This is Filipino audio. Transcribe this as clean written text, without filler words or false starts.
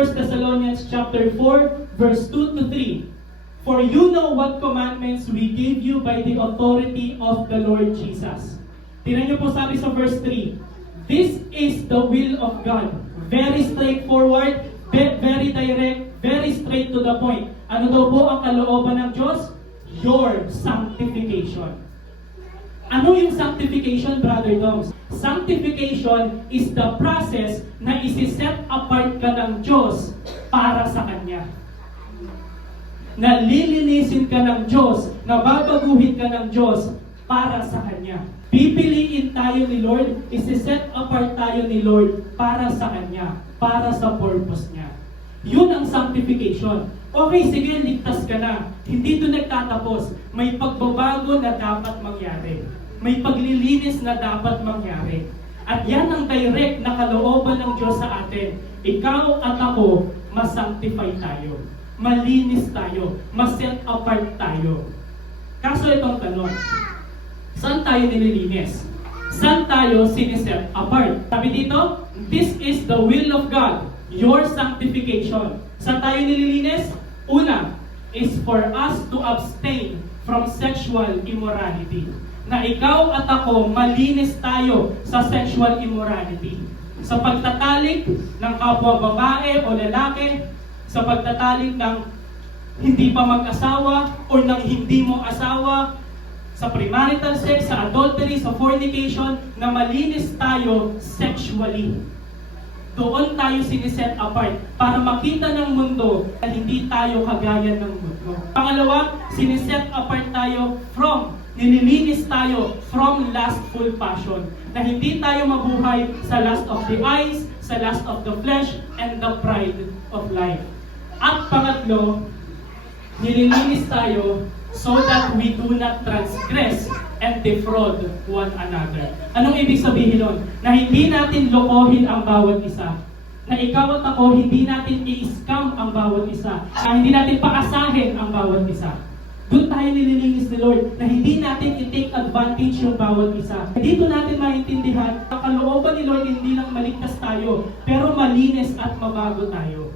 1 Thessalonians chapter 4, verse 2 to 3. For you know what commandments we gave you by the authority of the Lord Jesus. Tingnan niyo po sabi sa verse 3. This is the will of God. Very straightforward, very direct, very straight to the point. Ano daw po ang kalooban ng Diyos? Your sanctification. Ano yung sanctification, Brother Doms? Sanctification is the process na isi-set apart ka ng Diyos para sa Kanya. Na lilinisin ka ng Diyos, na babaguhin ka ng Diyos para sa Kanya. Pipiliin tayo ni Lord, isi-set apart tayo ni Lord para sa Kanya, para sa purpose niya. Yun ang sanctification. Okay, sige, ligtas ka na. Hindi ito nagtatapos. May pagbabago na dapat mangyari. May paglilinis na dapat mangyari. At yan ang direct na kalooban ng Diyos sa atin. Ikaw at ako, masanctify tayo. Malinis tayo. Maset apart tayo. Kaso itong tanong, saan tayo nililinis? Saan tayo siniset apart? Sabi dito, this is the will of God, your sanctification. Saan tayo nililinis? Una, is for us to abstain from sexual immorality. Na ikaw at ako, malinis tayo sa sexual immorality. Sa pagtatalik ng kapwa babae o lalaki, sa pagtatalik ng hindi pa mag-asawa o ng hindi mo asawa, sa premarital sex, sa adultery, sa fornication, na malinis tayo sexually. Doon tayo siniset apart para makita ng mundo na hindi tayo kagaya ng mundo. Pangalawa, siniset apart tayo nililinis tayo from lustful passion. Na hindi tayo mabuhay sa lust of the eyes, sa lust of the flesh, and the pride of life. At pangatlo, nililinis tayo so that we do not transgress and defraud one another. Anong ibig sabihin nun? Na hindi natin lokohin ang bawat isa. Na ikaw at ako, hindi natin i-scam ang bawat isa. Na hindi natin paasahin ang bawat isa. Doon tayo nililinis ni Lord, na hindi natin i-take advantage yung bawat isa. Dito natin maintindihan, ang kalooban ni Lord hindi lang maligtas tayo, pero malinis at mabago tayo.